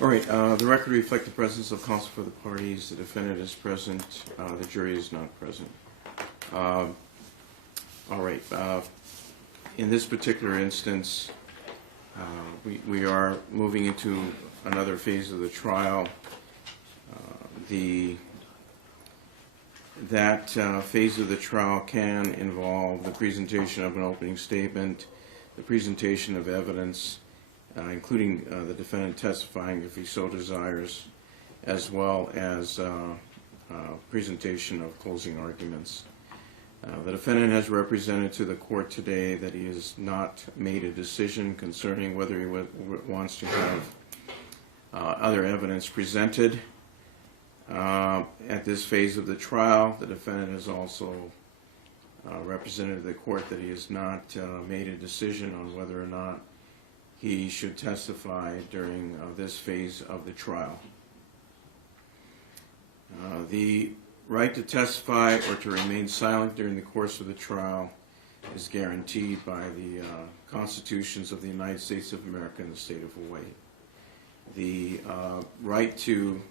All right, the record reflects the presence of counsel for the parties. The defendant is present. The jury is not present. All right. In this particular instance, we are moving into another phase of the trial. That phase of the trial can involve the presentation of an opening statement, the presentation of evidence, including the defendant testifying if he so desires, as well as presentation of closing arguments. The defendant has represented to the court today that he has not made a decision concerning whether he wants to have other evidence presented. At this phase of the trial, the defendant has also represented to the court that he has not made a decision on whether or not he should testify during this phase of the trial. The right to testify or to remain silent during the course of the trial is guaranteed by the constitutions of the United States of America and the state of Hawaii. The right to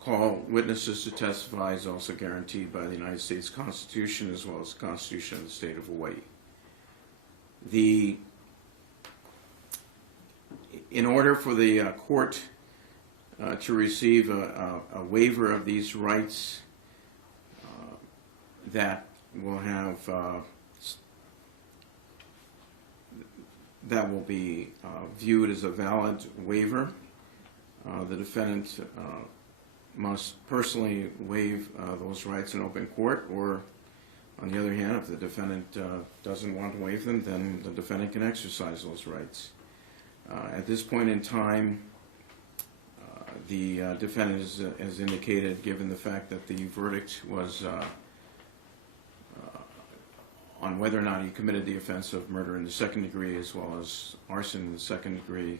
call witnesses to testify is also guaranteed by the United States Constitution as well as the Constitution of the state of Hawaii. In order for the court to receive a waiver of these rights that will have that will be viewed as a valid waiver, the defendant must personally waive those rights in open court, or on the other hand, if the defendant doesn't want to waive them, then the defendant can exercise those rights. At this point in time, the defendant has indicated, given the fact that the verdict was on whether or not he committed the offense of murder in the second degree as well as arson in the second degree,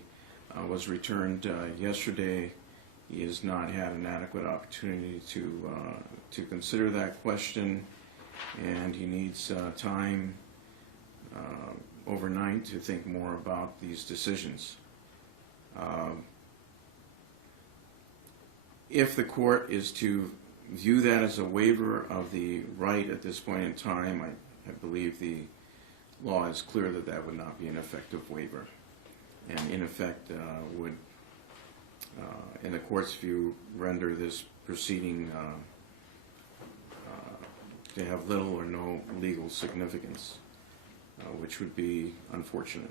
was returned yesterday. He has not had an adequate opportunity to consider that question, and he needs time overnight to think more about these decisions. If the court is to view that as a waiver of the right at this point in time, I believe the law is clear that that would not be an effective waiver, and in effect would, in the court's view, render this proceeding to have little or no legal significance, which would be unfortunate.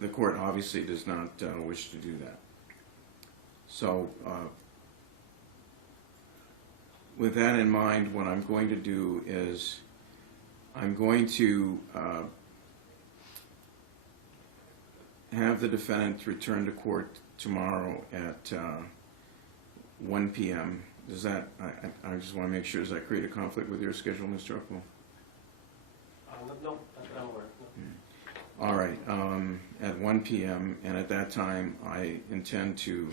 The court obviously does not wish to do that. So with that in mind, what I'm going to do is I'm going to have the defendant return to court tomorrow at 1 p.m. Does that, I just want to make sure, does that create a conflict with your schedule, Mr. Upwell? No, that'll work. No. All right, at 1 p.m., and at that time I intend to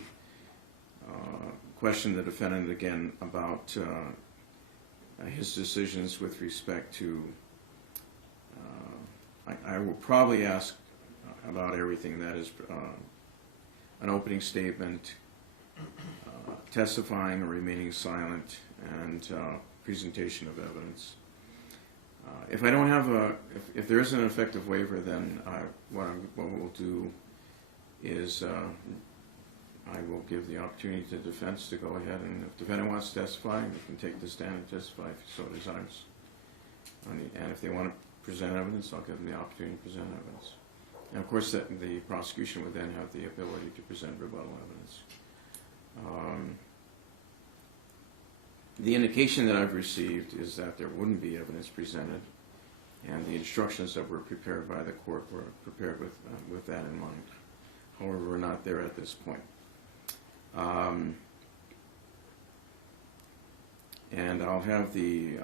question the defendant again about his decisions with respect to, I will probably ask about everything, that is an opening statement, testifying or remaining silent, and presentation of evidence. If I don't have if there isn't an effective waiver, then what we'll do is I will give the opportunity to the defense to go ahead, and if the defendant wants to testify, they can take the stand and testify if he so desires. And if they want to present evidence, I'll give them the opportunity to present evidence. And of course, the prosecution would then have the ability to present rebuttal evidence. The indication that I've received is that there wouldn't be evidence presented, and the instructions that were prepared by the court were prepared with that in mind. However, we're not there at this point. And I'll have the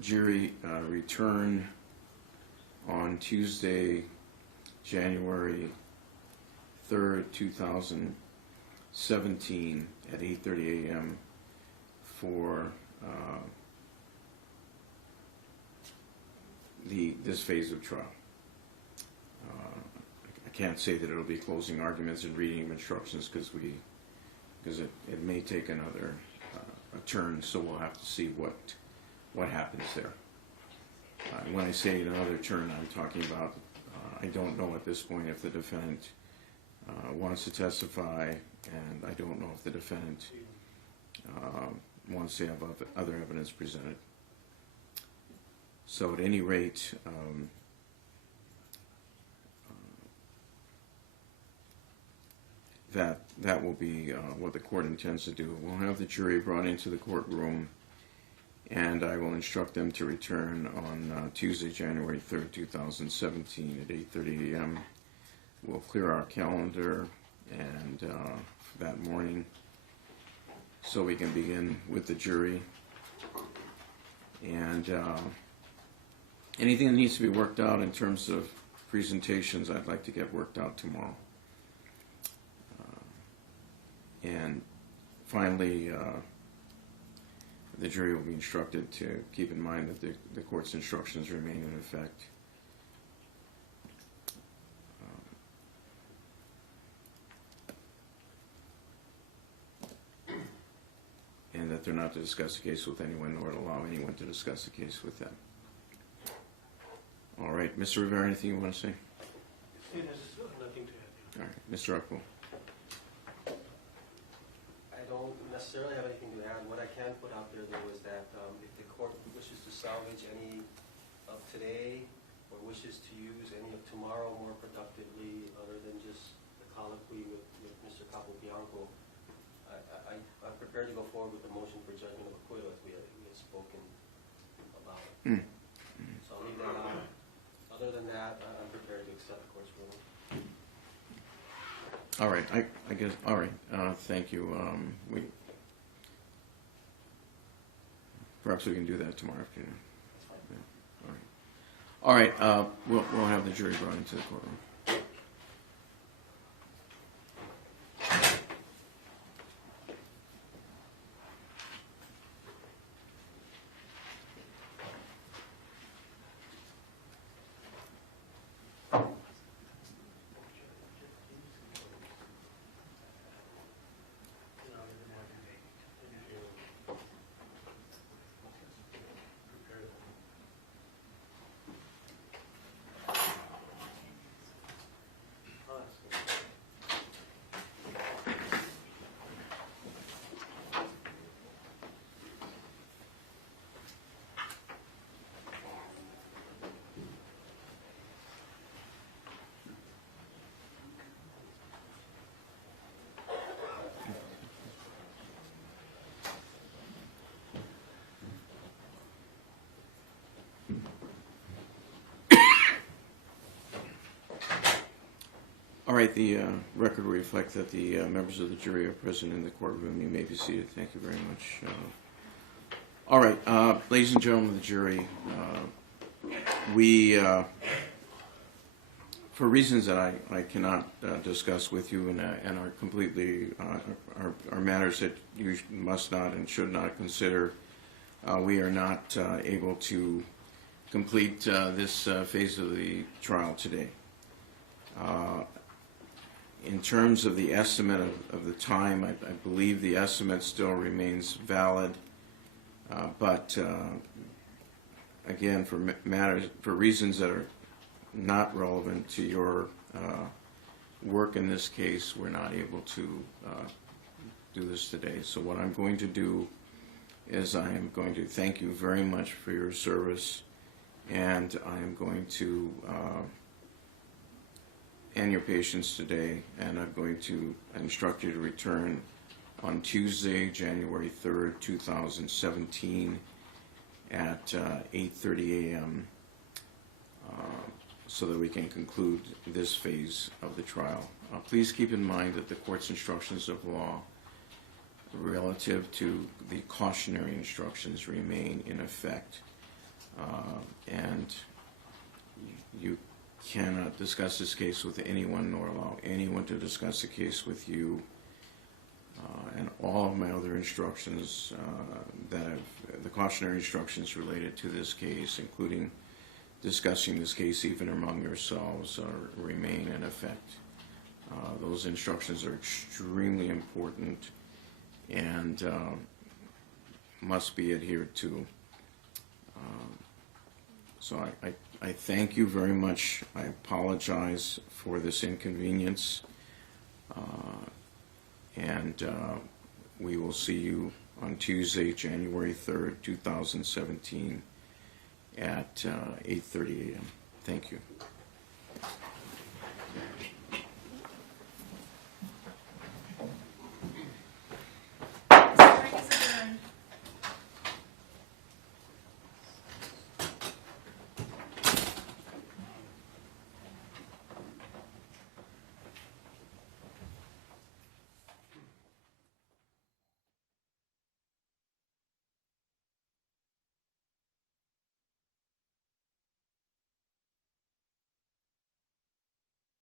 jury return on Tuesday, January 3rd, 2017 at 8:30 a.m. for this phase of trial. I can't say that it'll be closing arguments and reading of instructions because it may take another a turn, so we'll have to see what happens there. When I say another turn, I'm talking about I don't know at this point if the defendant wants to testify, and I don't know if the defendant wants to have other evidence presented. So at any rate, that will be what the court intends to do. We'll have the jury brought into the courtroom, and I will instruct them to return on Tuesday, January 3rd, 2017 at 8:30 a.m. We'll clear our calendar and that morning so we can begin with the jury. And anything that needs to be worked out in terms of presentations, I'd like to get worked out tomorrow. And finally, the jury will be instructed to keep in mind that the court's instructions remain in effect. And that they're not to discuss the case with anyone, nor to allow anyone to discuss the case with them. All right, Mr. Rivera, anything you want to say? There's nothing to add. All right, Mr. Akpo. I don't necessarily have anything to add. What I can put out there, though, is that if the court wishes to salvage any of today or wishes to use any of tomorrow more productively, other than just the colloquy with Mr. Capobianco, I'm prepared to go forward with the motion for judgment of acquittal as we had spoken about. So I'll leave that out. Other than that, I'm prepared to accept the court's ruling. All right, I guess, all right, thank you. Perhaps we can do that tomorrow afternoon. Yeah, all right, we'll have the jury brought into the courtroom. All right, the record will reflect that the members of the jury are present in the courtroom. You may be seated. Thank you very much. All right, ladies and gentlemen of the jury, we, for reasons that I cannot discuss with you and are completely, are matters that you must not and should not consider, we are not able to complete this phase of the trial today. In terms of the estimate of the time, I believe the estimate still remains valid, but again, for reasons that are not relevant to your work in this case, we're not able to do this today. So what I'm going to do is I am going to thank you very much for your service, and I am going to and your patience today, and I'm going to instruct you to return on Tuesday, January 3rd, 2017 at 8:30 a.m. So that we can conclude this phase of the trial. Please keep in mind that the court's instructions of law relative to the cautionary instructions remain in effect, and you cannot discuss this case with anyone nor allow anyone to discuss the case with you. And all of my other instructions the cautionary instructions related to this case, including discussing this case even among yourselves remain in effect. Those instructions are extremely important and must be adhered to. So I thank you very much. I apologize for this inconvenience. And we will see you on Tuesday, January 3rd, 2017 at 8:30 a.m. Thank you.